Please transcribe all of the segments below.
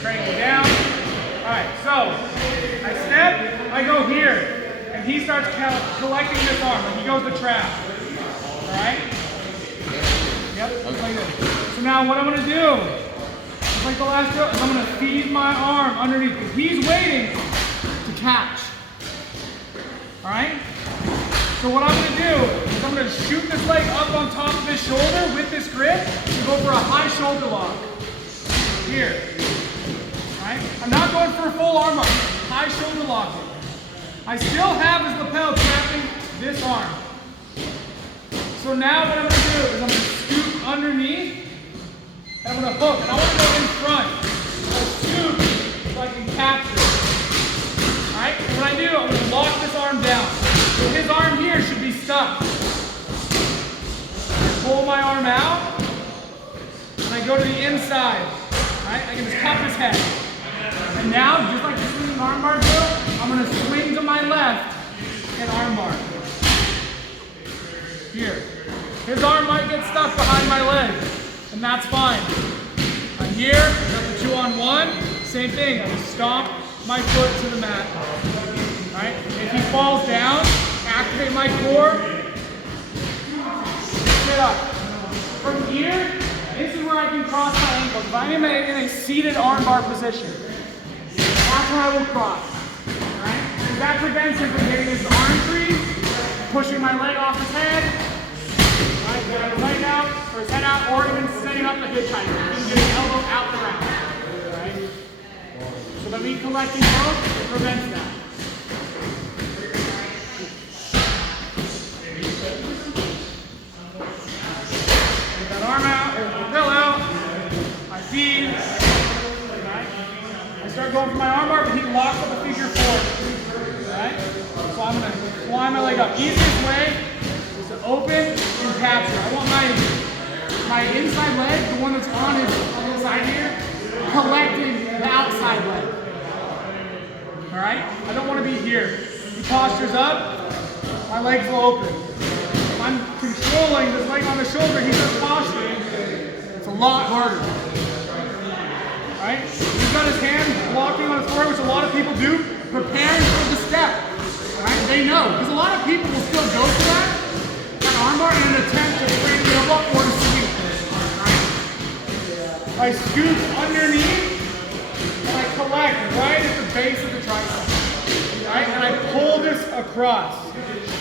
Crank it down. All right, so I step, I go here, and he starts collecting this arm. Like he goes to trap. All right? Yep, just like this. So now what I'm going to do, just like the last drill, is I'm going to feed my arm underneath because he's waiting to catch. All right? So what I'm going to do is I'm going to shoot this leg up on top of his shoulder with this grip and go for a high shoulder lock. Here. All right? I'm not going for a full arm up. High shoulder locking. I still have his lapel trapping this arm. So now what I'm going to do is I'm going to scoop underneath and I'm going to hook. And I want to go in front. I'll scoop so I can capture it. Alright? And what I do, I'm going to lock this arm down. So his arm here should be stuck. I pull my arm out and I go to the inside. Alright? I can just cup his head. And now, just like the swinging armbar drill, I'm going to swing to my left and armbar. Here. His arm might get stuck behind my leg, and that's fine. I'm here, got the 2-on-1, same thing. I just stomp my foot to the mat. All right? If he falls down, activate my core, sit up. From here, this is where I can cross my ankles. If I'm in a seated armbar position, that's where I will cross. All right? And that prevents him from getting his arm free, pushing my leg off his head. Right, get his leg out, or his head out, or even setting up the hitchhiker. You can get his elbow out the round. Right? So that me collecting both, it prevents that. Get that arm out, or the lapel out. I feed. Right? I start going for my armbar, but he locks up a figure 4. Right? So I'm going to fly my leg up. Easiest way is to open and capture. I want my inside leg, the one that's on the side here, collecting the outside leg. Alright? I don't want to be here. He postures up, my legs will open. If I'm controlling this leg on the shoulder, he's just posturing. It's a lot harder. Alright? He's got his hand blocking on his forehead, which a lot of people do, preparing for the step. Alright? They know. Because a lot of people will still go for that armbar in an attempt to bring the elbow or to sweep. Right? I scoop underneath and I collect right at the base of the tricep. Right? And I pull this across.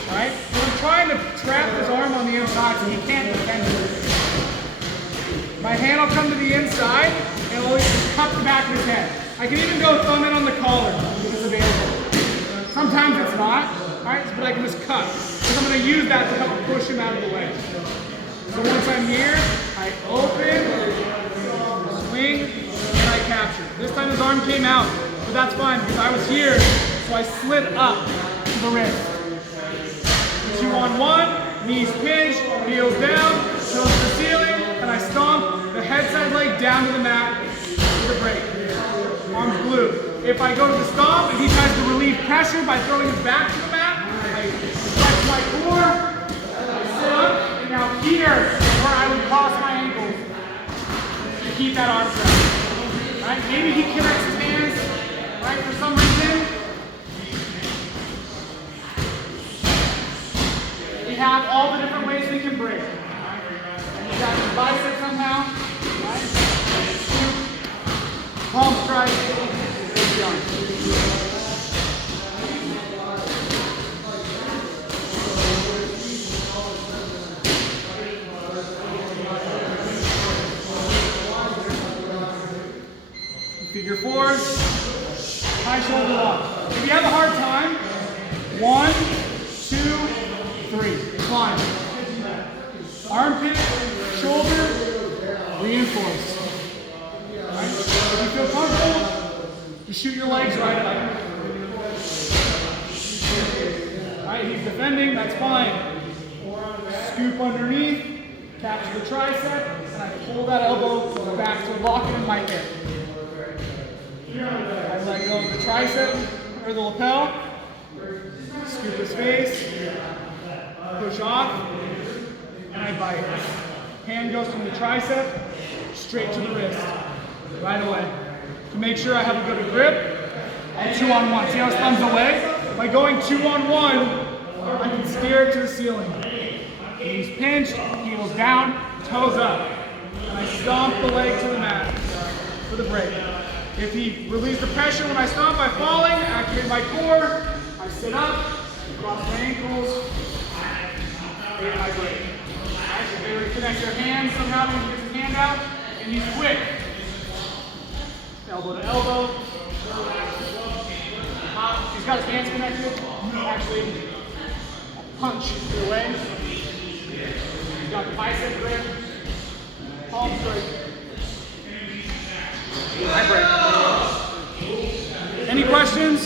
Right? So I'm trying to trap his arm on the inside so he can't defend it. My hand will come to the inside and it'll just cup the back of his head. I can even go thumb in on the collar if it's available. Sometimes it's not, right? But I can just cut. Because I'm going to use that to help push him out of the way. So once I'm here, I open, swing, and I capture. This time his arm came out, but that's fine because I was here, so I slid up to the wrist. 2-on-1, knees pinch, heels down, toes to the ceiling, and I stomp the head side leg down to the mat with a break. Arms glued. If I go to the stomp and he tries to relieve pressure by throwing his back to the mat, I flex my core, I sit up, and now here is where I would cross my ankles to keep that arm trapped. Right? Maybe he connects his hands, right, for some reason. We have all the different ways we can break. Right? And you got your bicep somehow, right? Palm strike, there's the arm. Figure 4s, high shoulder lock. If you have a hard time, 1, 2, 3, climb. Armpit, shoulder, reinforce. Right? If you feel comfortable, just shoot your legs right up. Alright, he's defending, that's fine. Scoop underneath, capture the tricep, and I pull that elbow back to lock it in my hip. I let go of the tricep or the lapel, scoop his face, push off, and I bite. Hand goes from the tricep straight to the wrist. right away. To make sure I have a good grip, I'll 2-on-1. See how his thumb's away? By going 2-on-1, I can steer it to the ceiling. Knees pinched, heels down, toes up. And I stomp the leg to the mat for the break. If he relieves the pressure when I stomp by falling, activate my core, I sit up, cross my ankles, and I break. Right? Connect your hands somehow when you get his hand out, and he's quick. Elbow to elbow. He's got his hands connected. Actually, a punch to the legs. He's got the bicep grip. Palm straight. I break. Any questions?